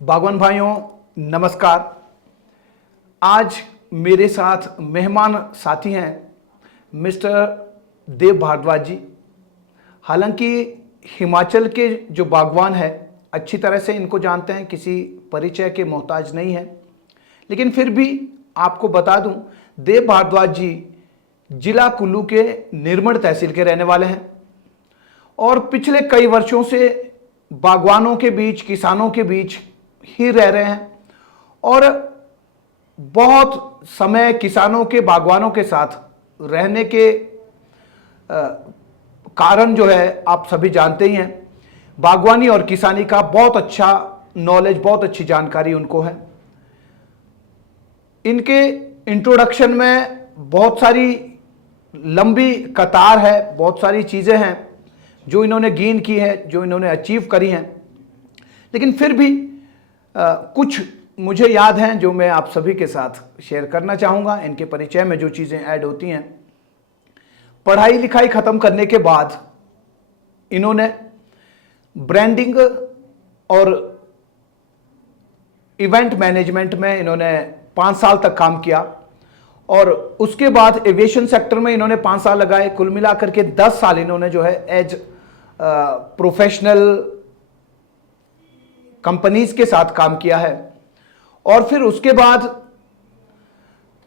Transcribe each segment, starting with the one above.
बागवान भाइयों नमस्कार। आज मेरे साथ मेहमान साथी हैं मिस्टर देव भारद्वाज जी। हालांकि हिमाचल के जो बागवान है अच्छी तरह से इनको जानते हैं, किसी परिचय के मोहताज नहीं है, लेकिन फिर भी आपको बता दूं, देव भारद्वाज जी जिला कुल्लू के निर्मल तहसील के रहने वाले हैं और पिछले कई वर्षों से बागवानों के बीच, किसानों के बीच ही रह रहे हैं और बहुत समय किसानों के, बागवानों के साथ रहने के कारण जो है आप सभी जानते ही हैं। बागवानी और किसानी का बहुत अच्छा नॉलेज, बहुत अच्छी जानकारी उनको है। इनके इंट्रोडक्शन में बहुत सारी लंबी कतार है, बहुत सारी चीज़ें हैं जो इन्होंने गेन की है, जो इन्होंने अचीव करी हैं, लेकिन फिर भी कुछ मुझे याद हैं जो मैं आप सभी के साथ शेयर करना चाहूँगा। इनके परिचय में जो चीज़ें ऐड होती हैं, पढ़ाई लिखाई ख़त्म करने के बाद इन्होंने ब्रांडिंग और इवेंट मैनेजमेंट में इन्होंने 5 साल तक काम किया और उसके बाद एविएशन सेक्टर में इन्होंने 5 साल लगाए। कुल मिलाकर के 10 साल इन्होंने जो है एज प्रोफेशनल कंपनीज के साथ काम किया है। और फिर उसके बाद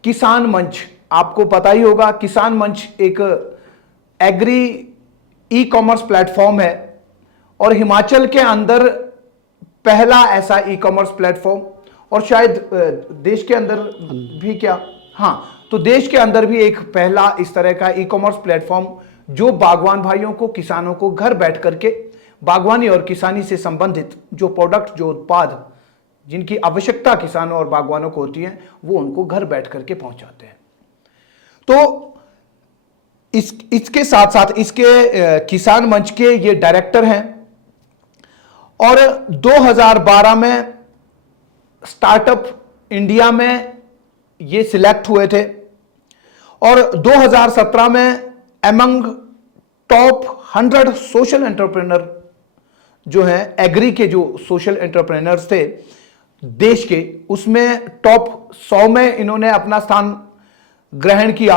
किसान मंच, आपको पता ही होगा, किसान मंच एक एग्री ई कॉमर्स प्लेटफॉर्म है और हिमाचल के अंदर पहला ऐसा ई कॉमर्स प्लेटफॉर्म, और शायद देश के अंदर भी, क्या, हाँ, तो देश के अंदर भी एक पहला इस तरह का ई कॉमर्स प्लेटफॉर्म जो बागवान भाइयों को, किसानों को घर बैठ करके बागवानी और किसानी से संबंधित जो प्रोडक्ट, जो उत्पाद जिनकी आवश्यकता किसानों और बागवानों को होती है, वो उनको घर बैठ करके पहुंचाते हैं। तो इसके साथ साथ इसके किसान मंच के ये डायरेक्टर हैं और 2012 में स्टार्टअप इंडिया में ये सिलेक्ट हुए थे और 2017 में एमंग टॉप 100 सोशल एंटरप्रेन्योर जो हैं, एग्री के जो सोशल एंटरप्रेन्योर्स थे देश के, उसमें टॉप 100 में इन्होंने अपना स्थान ग्रहण किया।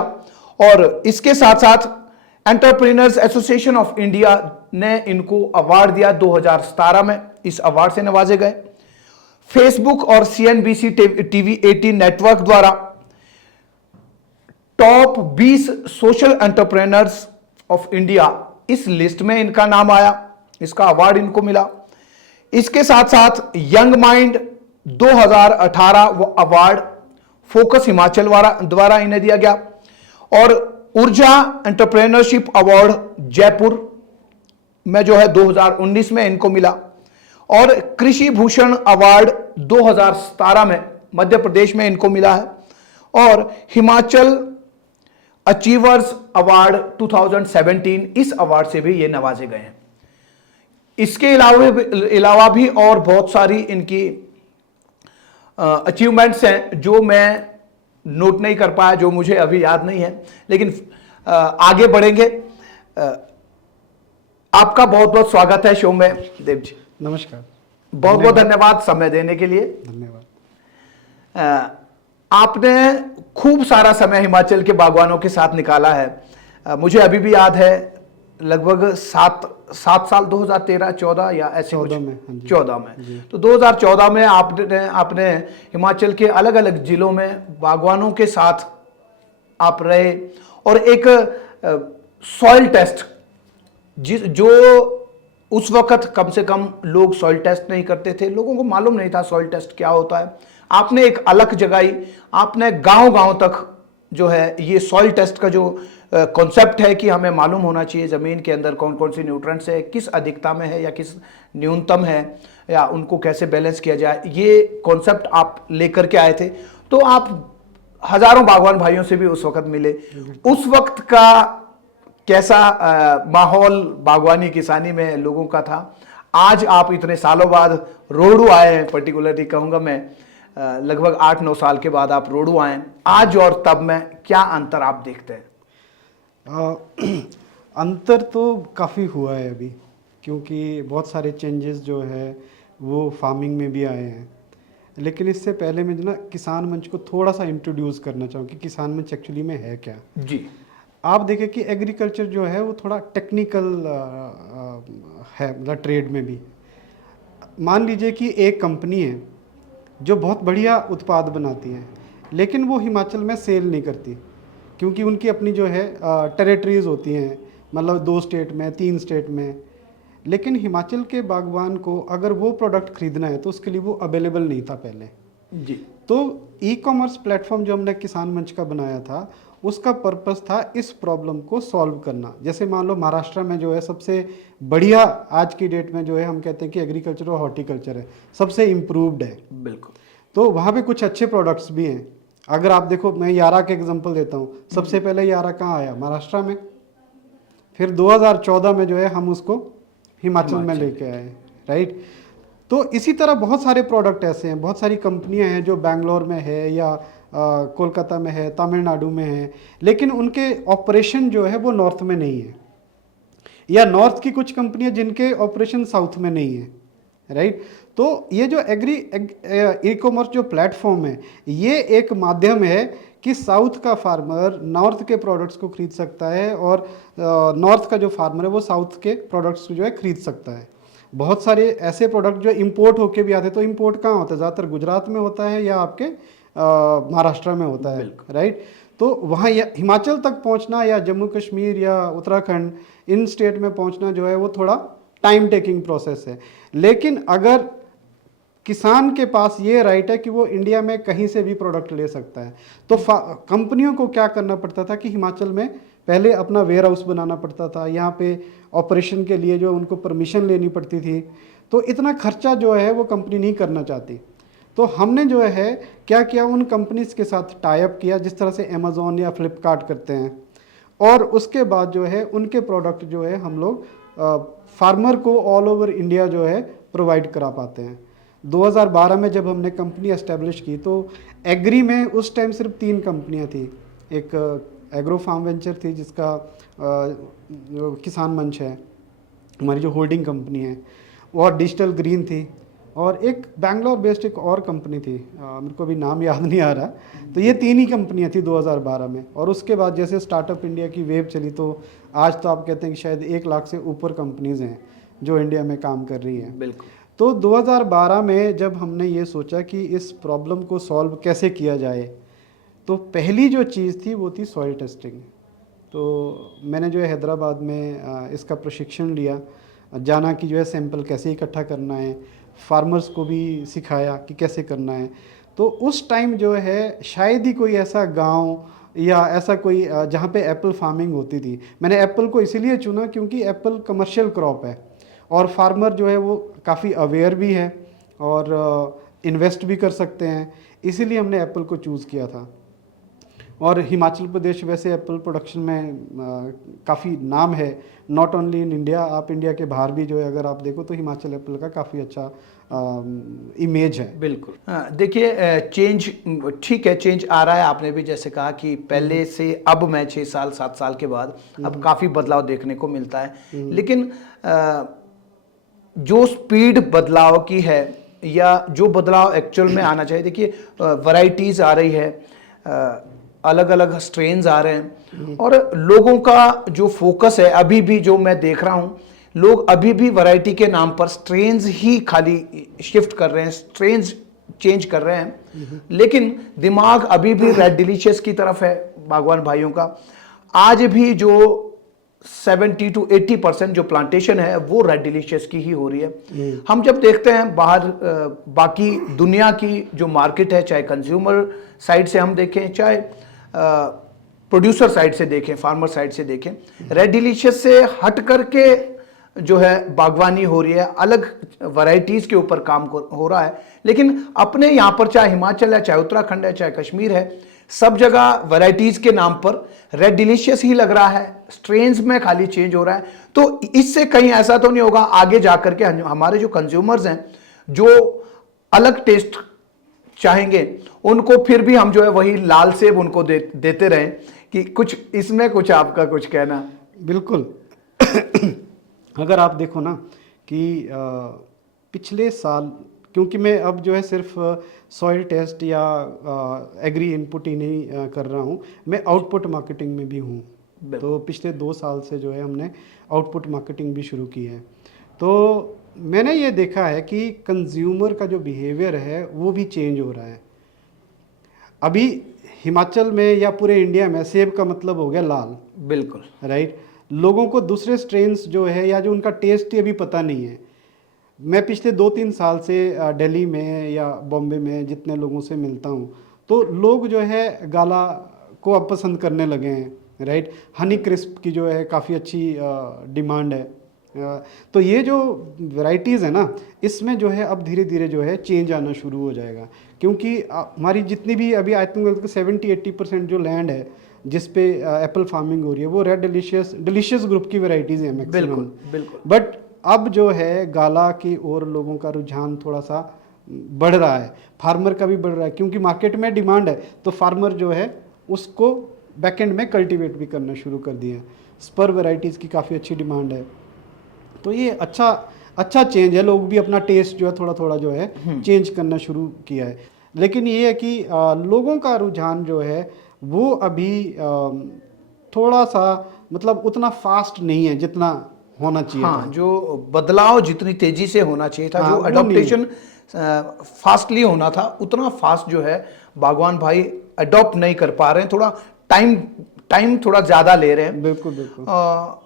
और इसके साथ साथ एंटरप्रेन्योर्स एसोसिएशन ऑफ इंडिया ने इनको अवार्ड दिया 2017 में, इस अवार्ड से नवाजे गए। फेसबुक और सीएनबीसी टीवी 18 नेटवर्क द्वारा top 20 social entrepreneurs of India, इस लिस्ट में इनका नाम आया, इसका अवार्ड इनको मिला। इसके साथ साथ यंग माइंड 2018 वो अवार्ड फोकस हिमाचल द्वारा इन्हें दिया गया और ऊर्जा एंटरप्रेन्योरशिप अवार्ड जयपुर में जो है 2019 में इनको मिला और कृषि भूषण अवार्ड 2017 में मध्य प्रदेश में इनको मिला है और हिमाचल अचीवर्स अवार्ड 2017, इस अवार्ड से भी ये नवाजे गए हैं। इसके अलावा भी और बहुत सारी इनकी अचीवमेंट्स हैं जो मैं नोट नहीं कर पाया, जो मुझे अभी याद नहीं है, लेकिन आगे बढ़ेंगे। आपका बहुत बहुत स्वागत है शो में देव जी। नमस्कार, बहुत बहुत धन्यवाद समय देने के लिए। धन्यवाद। आपने खूब सारा समय हिमाचल के बागवानों के साथ निकाला है। मुझे अभी भी याद है लगभग 7 साल, 2013, 14 या ऐसे कुछ, 14 में। तो 2014 में आपने हिमाचल के अलग अलग जिलों में बागवानों के साथ आप रहे और एक सॉइल टेस्ट, जो उस वक्त कम से कम लोग सॉइल टेस्ट नहीं करते थे, लोगों को मालूम नहीं था सॉइल टेस्ट क्या होता है। आपने एक अलग जगाई, आपने गांव-गांव तक जो है ये सॉइल टेस्ट का जो कॉन्सेप्ट है कि हमें मालूम होना चाहिए ज़मीन के अंदर कौन कौन सी न्यूट्रिएंट्स है, किस अधिकता में है या किस न्यूनतम है, या उनको कैसे बैलेंस किया जाए, ये कॉन्सेप्ट आप लेकर के आए थे। तो आप हजारों बागवान भाइयों से भी उस वक्त मिले। उस वक्त का कैसा माहौल बागवानी किसानी में लोगों का था? आज आप इतने सालों बाद रोहडू आए हैं, पर्टिकुलरली कहूँगा मैं, लगभग 8-9 साल के बाद आप रोहडू आए, आज और तब में क्या अंतर आप देखते हैं? अंतर तो काफ़ी हुआ है अभी, क्योंकि बहुत सारे चेंजेस जो है वो फार्मिंग में भी आए हैं। लेकिन इससे पहले मैं जो ना किसान मंच को थोड़ा सा इंट्रोड्यूस करना चाहूँ कि किसान मंच एक्चुअली में है क्या। जी। आप देखें कि एग्रीकल्चर जो है वो थोड़ा टेक्निकल है, मतलब ट्रेड में भी। मान लीजिए कि एक कंपनी है जो बहुत बढ़िया उत्पाद बनाती है, लेकिन वो हिमाचल में सेल नहीं करती, क्योंकि उनकी अपनी जो है टेरिटरीज होती हैं, मतलब 2 स्टेट में, 3 स्टेट में। लेकिन हिमाचल के बागवान को अगर वो प्रोडक्ट खरीदना है तो उसके लिए वो अवेलेबल नहीं था पहले। जी। तो ई कॉमर्स प्लेटफॉर्म जो हमने किसान मंच का बनाया था, उसका पर्पस था इस प्रॉब्लम को सॉल्व करना। जैसे मान लो महाराष्ट्र में जो है सबसे बढ़िया आज की डेट में जो है, हम कहते हैं कि एग्रीकल्चर और हॉर्टिकल्चर है, सबसे इम्प्रूव्ड है। बिल्कुल। तो वहाँ पे कुछ अच्छे प्रोडक्ट्स भी हैं। अगर आप देखो, मैं यारा के एग्जांपल देता हूँ। सबसे पहले यारा कहाँ आया? महाराष्ट्र में। फिर 2014 में जो है हम उसको हिमाचल में लेके आए, राइट। तो इसी तरह बहुत सारे प्रोडक्ट ऐसे हैं, बहुत सारी कंपनियां हैं जो बैंगलोर में है या कोलकाता में है, तमिलनाडु में है, लेकिन उनके ऑपरेशन जो है वो नॉर्थ में नहीं है, या नॉर्थ की कुछ कंपनियां जिनके ऑपरेशन साउथ में नहीं है, राइट। तो ये जो ई कॉमर्स जो प्लेटफॉर्म है, ये एक माध्यम है कि साउथ का फार्मर नॉर्थ के प्रोडक्ट्स को खरीद सकता है, और नॉर्थ का जो फार्मर है वो साउथ के प्रोडक्ट्स को जो है खरीद सकता है। बहुत सारे ऐसे प्रोडक्ट जो इंपोर्ट होके भी आते हैं, तो इंपोर्ट कहाँ होता है? ज़्यादातर गुजरात में होता है या आपके महाराष्ट्र में होता है, राइट। तो वहाँ हिमाचल तक पहुँचना या जम्मू कश्मीर या उत्तराखंड, इन स्टेट में पहुँचना जो है वो थोड़ा टाइम टेकिंग प्रोसेस है। लेकिन अगर किसान के पास ये राइट है कि वो इंडिया में कहीं से भी प्रोडक्ट ले सकता है, तो कंपनियों को क्या करना पड़ता था कि हिमाचल में पहले अपना वेयर हाउस बनाना पड़ता था, यहाँ पे ऑपरेशन के लिए जो उनको परमिशन लेनी पड़ती थी। तो इतना खर्चा जो है वो कंपनी नहीं करना चाहती। तो हमने जो है क्या किया, उन कंपनीज के साथ टाई अप किया, जिस तरह से अमेज़ॉन या फ्लिपकार्ट करते हैं, और उसके बाद जो है उनके प्रोडक्ट जो है हम लोग फार्मर को ऑल ओवर इंडिया जो है प्रोवाइड करा पाते हैं। 2012 में जब हमने कंपनी एस्टेब्लिश की, तो एग्री में उस टाइम सिर्फ 3 कंपनियां थी। एक एग्रो फार्म वेंचर थी, जिसका किसान मंच है, हमारी जो होल्डिंग कंपनी है, और डिजिटल ग्रीन थी, और एक बैंगलोर बेस्ड एक और कंपनी थी, मेरे को अभी नाम याद नहीं आ रहा। तो ये 3 ही कंपनियां थी 2012 में। और उसके बाद जैसे स्टार्टअप इंडिया की वेव चली, तो आज तो आप कहते हैं कि शायद 1 लाख से ऊपर कंपनीज हैं जो इंडिया में काम कर रही हैं। बिल्कुल। तो 2012 में जब हमने ये सोचा कि इस प्रॉब्लम को सॉल्व कैसे किया जाए, तो पहली जो चीज़ थी वो थी सॉइल टेस्टिंग। तो मैंने जो है हैदराबाद में इसका प्रशिक्षण लिया, जाना कि जो है सैंपल कैसे इकट्ठा करना है, फार्मर्स को भी सिखाया कि कैसे करना है। तो उस टाइम जो है शायद ही कोई ऐसा गांव या ऐसा कोई जहाँ पे एप्पल फार्मिंग होती थी। मैंने एप्पल को इसीलिए चुना क्योंकि एप्पल कमर्शियल क्रॉप है, और फार्मर जो है वो काफ़ी अवेयर भी है और इन्वेस्ट भी कर सकते हैं, इसीलिए हमने एप्पल को चूज़ किया था। और हिमाचल प्रदेश वैसे एप्पल प्रोडक्शन में काफ़ी नाम है, नॉट ओनली इन इंडिया, आप इंडिया के बाहर भी जो है अगर आप देखो तो हिमाचल एप्पल का काफ़ी अच्छा इमेज है। बिल्कुल। देखिए, चेंज ठीक है, चेंज आ रहा है। आपने भी जैसे कहा कि पहले से अब मैं 6 साल 7 साल के बाद अब काफ़ी बदलाव देखने को मिलता है, लेकिन जो स्पीड बदलाव की है या जो बदलाव एक्चुअल में आना चाहिए, देखिए वैरायटीज आ रही है, अलग अलग स्ट्रेन्स आ रहे हैं, और लोगों का जो फोकस है अभी भी जो मैं देख रहा हूं, लोग अभी भी वैरायटी के नाम पर स्ट्रेन्स ही खाली शिफ्ट कर रहे हैं, स्ट्रेन्स चेंज कर रहे हैं, लेकिन दिमाग अभी भी रेड डिलीशियस की तरफ है बागवान भाइयों का। आज भी जो 70 to 80% जो प्लांटेशन है वो रेड डिलीशियस की ही हो रही है। हम जब देखते हैं बाहर बाकी दुनिया की जो मार्केट है, चाहे कंज्यूमर साइड से हम देखें, चाहे प्रोड्यूसर साइड से देखें, फार्मर साइड से देखें, रेड डिलीशियस से हट करके जो है बागवानी हो रही है, अलग वैरायटीज के ऊपर काम हो रहा है। लेकिन अपने यहाँ पर चाहे हिमाचल है, चाहे उत्तराखंड है, चाहे कश्मीर है, सब जगह वैरायटीज के नाम पर रेड डिलीशियस ही लग रहा है, स्ट्रेन्स में खाली चेंज हो रहा है। तो इससे कहीं ऐसा तो नहीं होगा आगे जाकर के हमारे जो कंज्यूमर्स हैं, जो अलग टेस्ट चाहेंगे, उनको फिर भी हम जो है वही लाल सेब उनको देते रहें? कि कुछ इसमें कुछ आपका कुछ कहना? बिल्कुल। अगर आप देखो ना कि पिछले साल, क्योंकि मैं अब जो है सिर्फ सॉइल टेस्ट या एग्री इनपुट ही नहीं कर रहा हूँ, मैं आउटपुट मार्केटिंग में भी हूँ। तो पिछले 2 साल से जो है हमने आउटपुट मार्केटिंग भी शुरू की है। तो मैंने ये देखा है कि कंज्यूमर का जो बिहेवियर है वो भी चेंज हो रहा है। अभी हिमाचल में या पूरे इंडिया में सेब का मतलब हो गया लाल, बिल्कुल राइट। लोगों को दूसरे स्ट्रेन्स जो है या जो उनका टेस्ट ही अभी पता नहीं है। मैं पिछले 2-3 साल से दिल्ली में या बॉम्बे में जितने लोगों से मिलता हूँ, तो लोग जो है गाला को अब पसंद करने लगे हैं, राइट। हनी क्रिस्प की जो है काफ़ी अच्छी डिमांड है। तो ये जो वैरायटीज़ है ना, इसमें जो है अब धीरे धीरे जो है चेंज आना शुरू हो जाएगा, क्योंकि हमारी जितनी भी अभी आई थिंक 70-80% जो लैंड है जिस पे एप्पल फार्मिंग हो रही है वो रेड डिलीशियस ग्रुप की वैरायटीज़ हैं मैक्सिमम। बिल्कुल। बट अब जो है गाला की ओर लोगों का रुझान थोड़ा सा बढ़ रहा है, फार्मर का भी बढ़ रहा है, क्योंकि मार्केट में डिमांड है। तो फार्मर जो है उसको बैकएंड में कल्टीवेट भी करना शुरू कर दिया है। स्पर वैरायटीज़ की काफ़ी अच्छी डिमांड है। तो ये अच्छा चेंज है। लोग भी अपना टेस्ट जो है थोड़ा थोड़ा जो है चेंज करना शुरू किया है। लेकिन ये है कि लोगों का रुझान जो है वो अभी थोड़ा सा मतलब उतना फास्ट नहीं है जितना होना चाहिए। हाँ, जो बदलाव जितनी तेजी से होना चाहिए था, हाँ, जो वो अडॉप्टेशन फास्टली होना था, उतना फास्ट जो है बागवान भाई अडॉप्ट नहीं कर पा रहे हैं। थोड़ा टाइम थोड़ा ज्यादा ले रहे हैं। बिल्कुल बिल्कुल।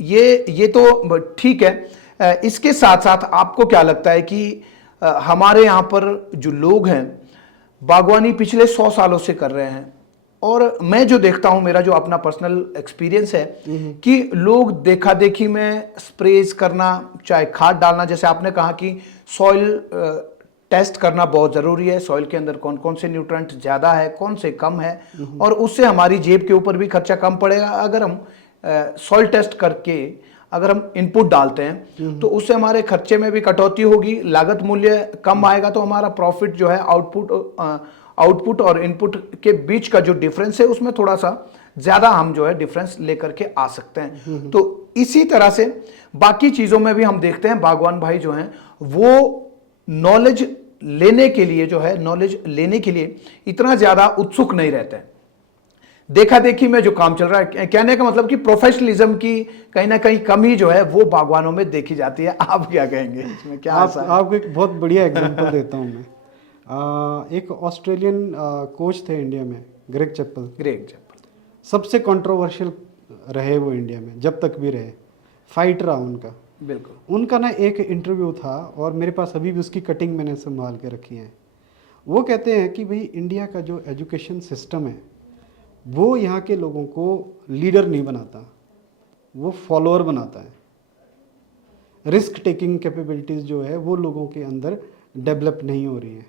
ये तो ठीक है। इसके साथ साथ आपको क्या लगता है कि हमारे यहाँ पर जो लोग हैं बागवानी पिछले 100 सालों से कर रहे हैं, और मैं जो देखता हूं, मेरा जो अपना पर्सनल एक्सपीरियंस है कि लोग देखा देखी में स्प्रेज करना, चाहे खाद डालना, जैसे आपने कहा कि सॉइल टेस्ट करना बहुत जरूरी है, सॉइल के अंदर कौन कौन से न्यूट्रिएंट ज्यादा है, कौन से कम है, और उससे हमारी जेब के ऊपर भी खर्चा कम पड़ेगा। अगर हम सॉइल टेस्ट करके अगर हम इनपुट डालते हैं तो उससे हमारे खर्चे में भी कटौती होगी, लागत मूल्य कम आएगा, तो हमारा प्रॉफिट जो है आउटपुट और इनपुट के बीच का जो डिफरेंस है उसमें थोड़ा सा ज्यादा हम जो है डिफरेंस लेकर के आ सकते हैं। तो इसी तरह से बाकी चीजों में भी हम देखते हैं बागवान भाई जो हैं वो नॉलेज लेने के लिए इतना ज्यादा उत्सुक नहीं रहते हैं। देखा देखी में जो काम चल रहा है, कहने का मतलब कि प्रोफेशनलिज्म की कहीं ना कहीं कमी जो है वो बागवानों में देखी जाती है। आप क्या कहेंगे इसमें? क्या आपको एक बहुत बढ़िया एग्जांपल देता हूं मैं। एक ऑस्ट्रेलियन कोच थे इंडिया में, ग्रेग चैपल। सबसे कंट्रोवर्शियल रहे वो इंडिया में, जब तक भी रहे, फाइट रहा उनका। बिल्कुल। उनका ना एक इंटरव्यू था और मेरे पास अभी भी उसकी कटिंग मैंने संभाल के रखी है। वो कहते हैं कि भाई इंडिया का जो एजुकेशन सिस्टम है वो यहाँ के लोगों को लीडर नहीं बनाता, वो फॉलोअर बनाता है। रिस्क टेकिंग कैपेबिलिटीज़ जो है वो लोगों के अंदर डेवलप नहीं हो रही है।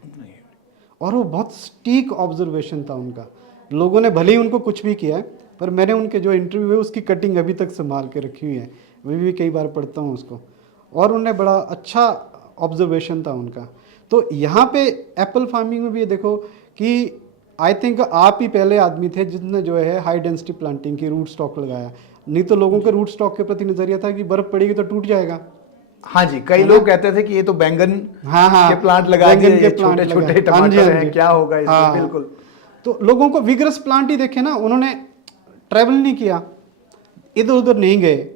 और वो बहुत स्टीक ऑब्जर्वेशन था उनका। लोगों ने भले ही उनको कुछ भी किया है, पर मैंने उनके जो इंटरव्यू है उसकी कटिंग अभी तक संभाल के रखी हुई है, मैं भी कई बार पढ़ता हूँ उसको। और उन्हें बड़ा अच्छा ऑब्जर्वेशन था उनका। तो यहाँ पे एप्पल फार्मिंग में भी ये देखो कि आई थिंक आप ही पहले आदमी थे जिसने जो है हाई डेंसिटी प्लांटिंग की रूट स्टॉक लगाया। नहीं तो लोगों के रूट स्टॉक के प्रति नजरिया था कि बर्फ पड़ेगी तो टूट जाएगा। हाँ जी, कई लोग कहते थे कि ये तो बैंगन के प्लांट लगा दिए, छोटे छोटे टमाटर हैं, क्या होगा इसमें। बिल्कुल। तो लोगों को विग्रस प्लांट ही देखे ना, उन्होंने ट्रैवल नहीं किया, इधर उधर नहीं गए।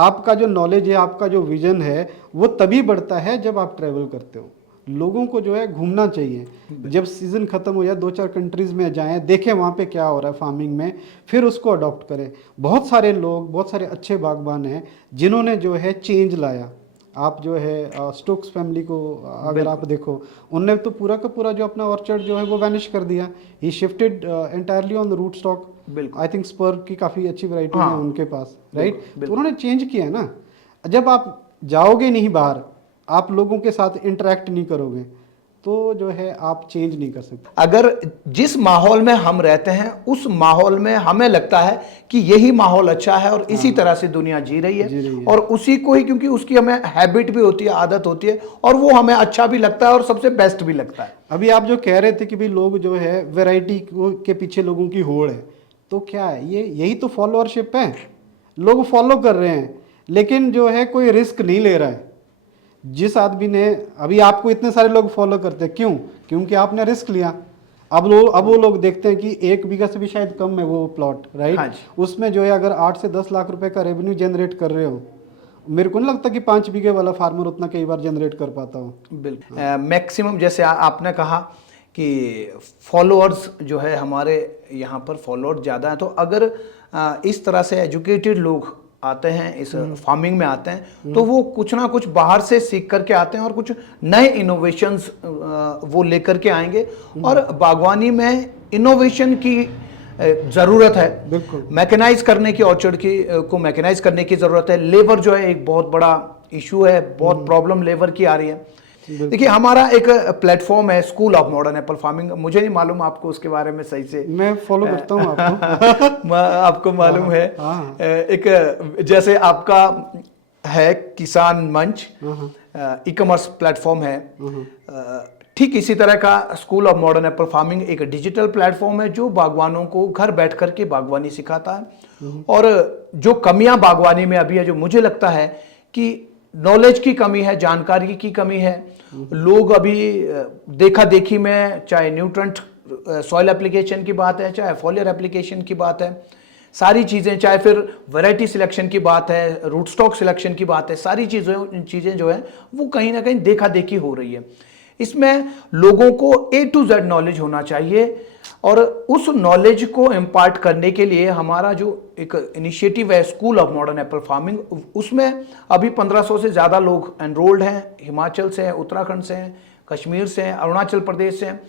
आपका जो नॉलेज है, आपका जो विजन है, वो तभी बढ़ता है जब आप ट्रैवल करते हो। लोगों को जो है घूमना चाहिए। जब सीजन खत्म हो जाए 2-4 कंट्रीज में जाएं, देखें वहाँ पे क्या हो रहा है फार्मिंग में, फिर उसको अडॉप्ट करें। बहुत सारे लोग, बहुत सारे अच्छे बागबान हैं जिन्होंने जो है चेंज लाया। आप जो है स्टोक्स फैमिली को अगर आप देखो, उनने तो पूरा का पूरा जो अपना ऑर्चर्ड जो है वो वैनिश कर दिया। He shifted entirely on the root stock. I think spur की काफ़ी अच्छी वैरायटी है उनके पास, राइट। तो उन्होंने चेंज किया है ना। जब आप जाओगे नहीं बाहर, आप लोगों के साथ इंटरेक्ट नहीं करोगे, तो जो है आप चेंज नहीं कर सकते। अगर जिस माहौल में हम रहते हैं उस माहौल में हमें लगता है कि यही माहौल अच्छा है और इसी तरह से दुनिया जी रही है, और उसी को ही, क्योंकि उसकी हमें हैबिट भी होती है, आदत होती है, और वो हमें अच्छा भी लगता है और सबसे बेस्ट भी लगता है। अभी आप जो कह रहे थे कि भाई लोग जो है वैरायटी के पीछे लोगों की होड़ है, तो क्या है ये? यही तो फॉलोअरशिप है। लोग फॉलो कर रहे हैं लेकिन जो है कोई रिस्क नहीं ले रहा है। जिस आदमी ने, अभी आपको इतने सारे लोग फॉलो करते हैं, क्यों? क्योंकि आपने रिस्क लिया। अब वो लोग देखते हैं कि 1 बीघा से भी शायद कम है वो प्लॉट, राइट? हाँ जी। उसमें जो है अगर 8 से 10 लाख रुपए का रेवेन्यू जनरेट कर रहे हो, मेरे को नहीं लगता कि 5 बीघे वाला फार्मर उतना कई बार जनरेट कर पाता हो। बिल्कुल मैक्सिमम, जैसे आपने कहा कि फॉलोअर्स जो है हमारे यहाँ पर फॉलोअर्स ज़्यादा हैं, तो अगर इस तरह से एजुकेटेड लोग आते हैं, इस फार्मिंग में आते हैं, तो वो कुछ ना कुछ बाहर से सीख करके आते हैं और कुछ नए इनोवेशंस वो लेकर के आएंगे। और बागवानी में इनोवेशन की ज़रूरत है, बिल्कुल। मैकेनाइज करने की, ऑर्चर्ड की को मैकेनाइज करने की ज़रूरत है। लेबर जो है एक बहुत बड़ा इशू है, बहुत प्रॉब्लम लेबर की आ रही है। देखिए हमारा एक प्लेटफॉर्म है school of modern apple farming, मुझे नहीं मालूम आपको उसके बारे में सही से, मैं फॉलो करता हूँ आपको। आपको मालूम है। हाँ। एक जैसे आपका है किसान मंच, ई कॉमर्स प्लेटफॉर्म है, ठीक इसी तरह का school of modern apple farming एक डिजिटल प्लेटफॉर्म है जो बागवानों को घर बैठ करके बागवानी सिखाता है। और जो कमियां बागवानी में अभी है, जो मुझे लगता है कि नॉलेज की कमी है, जानकारी की कमी है, लोग अभी देखा देखी में, चाहे न्यूट्रेंट सॉइल एप्लीकेशन की बात है, चाहे फॉलियर एप्लीकेशन की बात है, सारी चीज़ें, चाहे फिर वैरायटी सिलेक्शन की बात है, रूट स्टॉक सिलेक्शन की बात है, सारी चीज़ें जो है वो कहीं ना कहीं देखा देखी हो रही है। इसमें लोगों को A to Z नॉलेज होना चाहिए, और उस नॉलेज को इम्पार्ट करने के लिए हमारा जो एक इनिशिएटिव है school of modern apple farming, उसमें अभी 1500 से ज़्यादा लोग एनरोल्ड हैं। हिमाचल से हैं, उत्तराखंड से हैं, कश्मीर से हैं, अरुणाचल प्रदेश से हैं।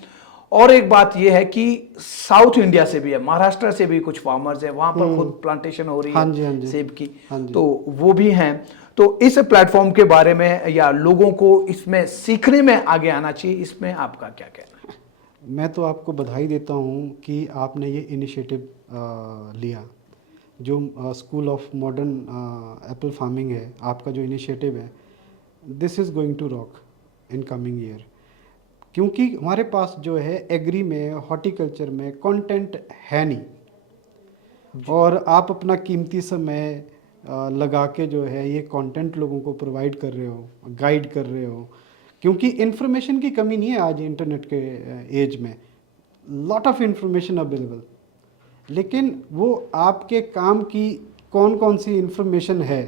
और एक बात यह है कि साउथ इंडिया से भी है, महाराष्ट्र से भी कुछ फार्मर्स हैं, वहाँ पर खुद प्लांटेशन हो रही है। हाँ जी, हाँ जी। सेब की, हाँ जी। तो वो भी हैं। तो इस प्लेटफॉर्म के बारे में, या लोगों को इसमें सीखने में आगे आना चाहिए, इसमें आपका क्या कहना है? मैं तो आपको बधाई देता हूँ कि आपने ये इनिशिएटिव लिया। जो school of modern apple farming है, आपका जो इनिशिएटिव है, this is going to rock in coming year. क्योंकि हमारे पास जो है एग्री में, हॉर्टिकल्चर में कंटेंट है नहीं, और आप अपना कीमती समय लगा के जो है ये कंटेंट लोगों को प्रोवाइड कर रहे हो, गाइड कर रहे हो। क्योंकि इन्फॉर्मेशन की कमी नहीं है आज इंटरनेट के एज में, लॉट ऑफ इंफॉर्मेशन अवेलेबल, लेकिन वो आपके काम की कौन कौन सी इंफॉर्मेशन है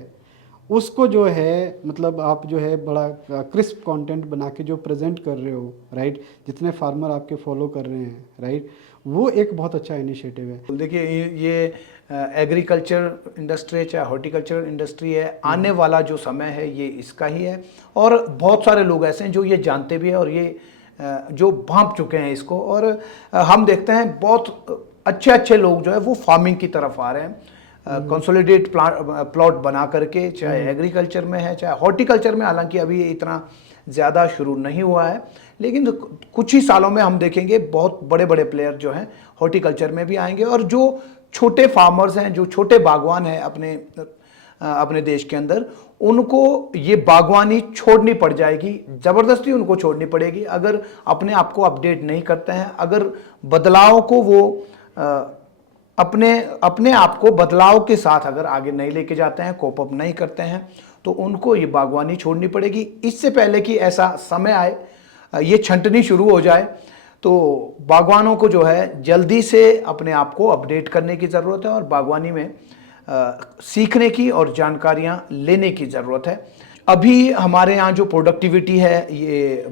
उसको जो है, मतलब आप जो है बड़ा क्रिस्प कंटेंट बना के जो प्रेजेंट कर रहे हो, राइट? जितने फार्मर आपके फॉलो कर रहे हैं, राइट, वो एक बहुत अच्छा इनिशिएटिव है। देखिए ये एग्रीकल्चर इंडस्ट्री है, चाहे हॉर्टिकल्चर इंडस्ट्री है, आने वाला जो समय है ये इसका ही है। और बहुत सारे लोग ऐसे हैं जो ये जानते भी हैं और ये जो भांप चुके हैं इसको। और हम देखते हैं बहुत अच्छे अच्छे लोग जो है वो फार्मिंग की तरफ आ रहे हैं, कंसोलिडेट प्लॉट बना करके, चाहे एग्रीकल्चर में है चाहे हॉर्टिकल्चर में। हालांकि अभी ये इतना ज़्यादा शुरू नहीं हुआ है, लेकिन कुछ ही सालों में हम देखेंगे बहुत बड़े बड़े प्लेयर जो हैं हॉर्टिकल्चर में भी आएंगे। और जो छोटे फार्मर्स हैं, जो छोटे बागवान हैं अपने देश के अंदर, उनको ये बागवानी छोड़नी पड़ जाएगी, ज़बरदस्ती उनको छोड़नी पड़ेगी अगर अपने आप को अपडेट नहीं करते हैं, अगर बदलाव को वो अपने आप को बदलाव के साथ अगर आगे नहीं लेके जाते हैं, कोप अप नहीं करते हैं, तो उनको ये बागवानी छोड़नी पड़ेगी। इससे पहले कि ऐसा समय आए, ये छंटनी शुरू हो जाए, तो बागवानों को जो है जल्दी से अपने आप को अपडेट करने की ज़रूरत है और बागवानी में सीखने की और जानकारियाँ लेने की ज़रूरत है। अभी हमारे यहाँ जो प्रोडक्टिविटी है, ये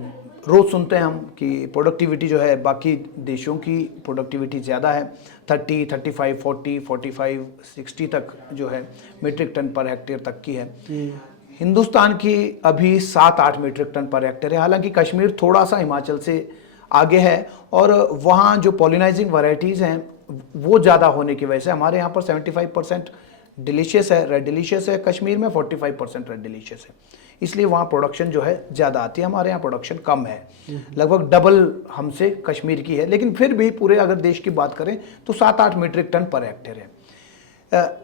रोज़ सुनते हैं हम कि प्रोडक्टिविटी जो है बाकी देशों की प्रोडक्टिविटी ज़्यादा है, 30, 35, 40, 45, 60 तक जो है मीट्रिक टन पर हेक्टेयर तक की है। हिंदुस्तान की अभी 7-8 मीट्रिक टन पर हेक्टेयर है। हालांकि कश्मीर थोड़ा सा हिमाचल से आगे है, और वहाँ जो पॉलिनाइजिंग वैरायटीज़ हैं वो ज़्यादा होने की वजह से हमारे यहाँ पर 75% डिलीशियस है, रेड डिलीशियस है, कश्मीर में 45% रेड डिलीशियस है, इसलिए वहाँ प्रोडक्शन जो है ज़्यादा आती है, हमारे यहाँ प्रोडक्शन कम है, लगभग डबल हमसे कश्मीर की है। लेकिन फिर भी पूरे अगर देश की बात करें तो 7-8 मीट्रिक टन पर हेक्टेयर है।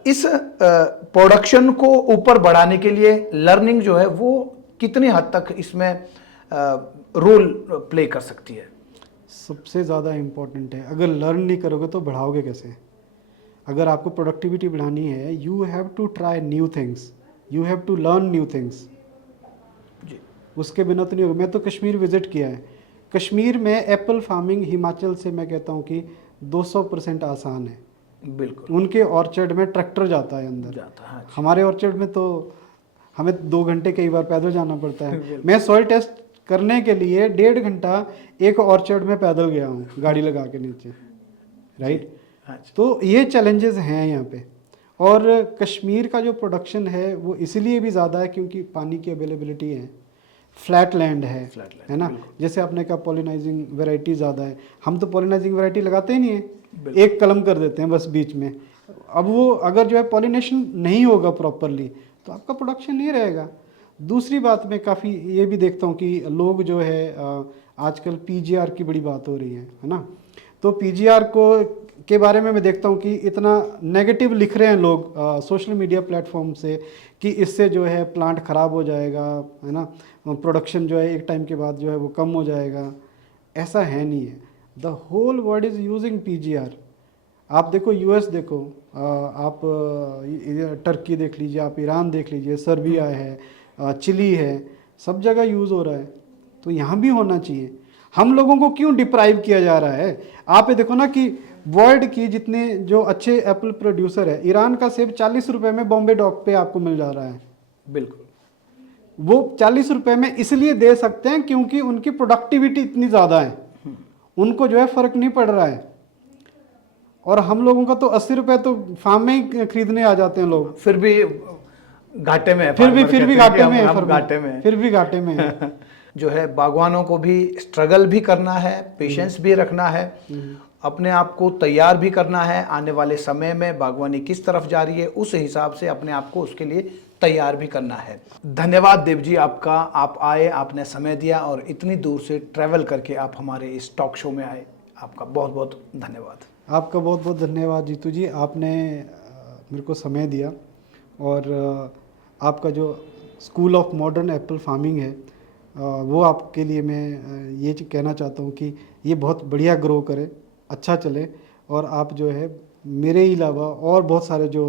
इस प्रोडक्शन को ऊपर बढ़ाने के लिए लर्निंग जो है वो कितनी हद तक इसमें रोल प्ले कर सकती है? सबसे ज़्यादा इम्पोर्टेंट है, अगर लर्न नहीं करोगे तो बढ़ाओगे कैसे? अगर आपको प्रोडक्टिविटी बढ़ानी है, you have to try new things, you have to learn new things. उसके बिना तो नहीं होगा। मैं तो कश्मीर विजिट किया है, कश्मीर में एप्पल फार्मिंग हिमाचल से मैं कहता हूँ कि 200% आसान है। बिल्कुल उनके ऑर्चर्ड में ट्रैक्टर जाता है अंदर, जाता है। हाँ जी। हमारे ऑर्चर्ड में तो हमें 2 घंटे कई बार पैदल जाना पड़ता है। मैं सॉइल टेस्ट करने के लिए 1.5 घंटा एक ऑर्चर्ड में पैदल गया हूँ गाड़ी लगा के नीचे, राइट। हाँ जी। तो ये चैलेंजेस हैं यहाँ पे। और कश्मीर का जो प्रोडक्शन है वो इसलिए भी ज़्यादा है क्योंकि पानी की अवेलेबिलिटी है, फ्लैट लैंड है ना। जैसे आपने कहा पॉलिनाइजिंग वैरायटी ज़्यादा है, हम तो पॉलिनाइजिंग वैरायटी लगाते ही नहीं है, एक कलम कर देते हैं बस बीच में। अब वो अगर जो है पॉलिनेशन नहीं होगा प्रॉपरली तो आपका प्रोडक्शन नहीं रहेगा। दूसरी बात मैं काफ़ी ये भी देखता हूँ कि लोग जो है आजकल पीजीआर की बड़ी बात हो रही है ना। तो पीजीआर को के बारे में मैं देखता हूँ कि इतना नेगेटिव लिख रहे हैं लोग सोशल मीडिया प्लेटफॉर्म से कि इससे जो है प्लांट ख़राब हो जाएगा, है ना, प्रोडक्शन जो है एक टाइम के बाद जो है वो कम हो जाएगा। ऐसा है नहीं है, the whole world is using PGR. आप देखो यूएस देखो, आप टर्की देख लीजिए, आप ईरान देख लीजिए, सर्बिया है, चिली है, सब जगह यूज़ हो रहा है। तो यहाँ भी होना चाहिए। हम लोगों को क्यों डिप्राइव किया जा रहा है? आप ये देखो ना कि वर्ल्ड की जितने जो अच्छे एप्पल प्रोड्यूसर है, ईरान का सेब 40 रुपए में बॉम्बे डॉक पे आपको मिल जा रहा है। बिल्कुल, वो 40 रुपए में इसलिए दे सकते हैं क्योंकि उनकी प्रोडक्टिविटी इतनी ज़्यादा है, उनको जो है फ़र्क नहीं पड़ रहा है। और हम लोगों का तो 80 रुपए तो फार्म में ही खरीदने आ जाते हैं लोग, फिर भी घाटे में है, फिर भी घाटे में है, हम घाटे में हैं। फिर भी घाटे में है। जो है बागवानों को भी स्ट्रगल भी करना है, पेशेंस भी रखना है, अपने आप को तैयार भी करना है। आने वाले समय में बागवानी किस तरफ जा रही है उस हिसाब से अपने आप को उसके लिए तैयार भी करना है। धन्यवाद देव जी आपका, आप आए, आपने समय दिया और इतनी दूर से ट्रैवल करके आप हमारे इस टॉक शो में आए। आपका बहुत बहुत धन्यवाद। आपका बहुत बहुत धन्यवाद जीतू जी, आपने मेरे को समय दिया। और आपका जो school of modern apple farming है वो आपके लिए मैं ये कहना चाहता हूँ कि ये बहुत बढ़िया ग्रो करे, अच्छा चले। और आप जो है मेरे ही अलावा और बहुत सारे जो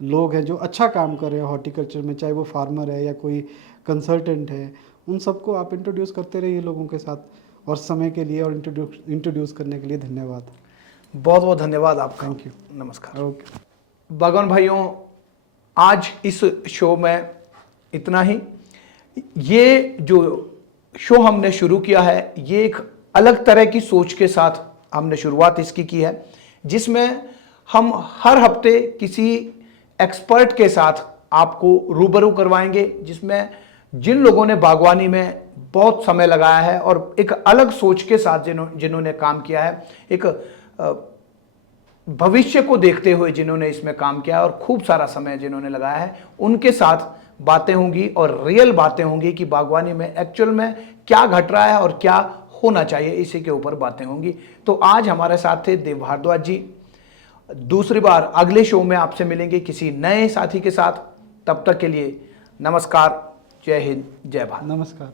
लोग हैं जो अच्छा काम कर रहे हैं हॉर्टिकल्चर में, चाहे वो फार्मर है या कोई कंसल्टेंट है, उन सबको आप इंट्रोड्यूस करते रहिए लोगों के साथ। और समय के लिए और इंट्रोड्यूस करने के लिए धन्यवाद। बहुत बहुत धन्यवाद आपका। Thank you. नमस्कार। ओके बागवान भाइयों, आज इस शो में इतना ही। ये जो शो हमने शुरू किया है ये एक अलग तरह की सोच के साथ हमने शुरुआत इसकी की है, जिसमें हम हर हफ्ते किसी एक्सपर्ट के साथ आपको रूबरू करवाएंगे, जिसमें जिन लोगों ने बागवानी में बहुत समय लगाया है और एक अलग सोच के साथ जिन्होंने काम किया है, एक भविष्य को देखते हुए जिन्होंने इसमें काम किया है और खूब सारा समय जिन्होंने लगाया है, उनके साथ बातें होंगी और रियल बातें होंगी कि बागवानी में एक्चुअल में क्या घट रहा है और क्या होना चाहिए, इसी के ऊपर बातें होंगी। तो आज हमारे साथ थे देव भारद्वाज जी। दूसरी बार अगले शो में आपसे मिलेंगे किसी नए साथी के साथ। तब तक के लिए नमस्कार, जय हिंद, जय भारत। नमस्कार।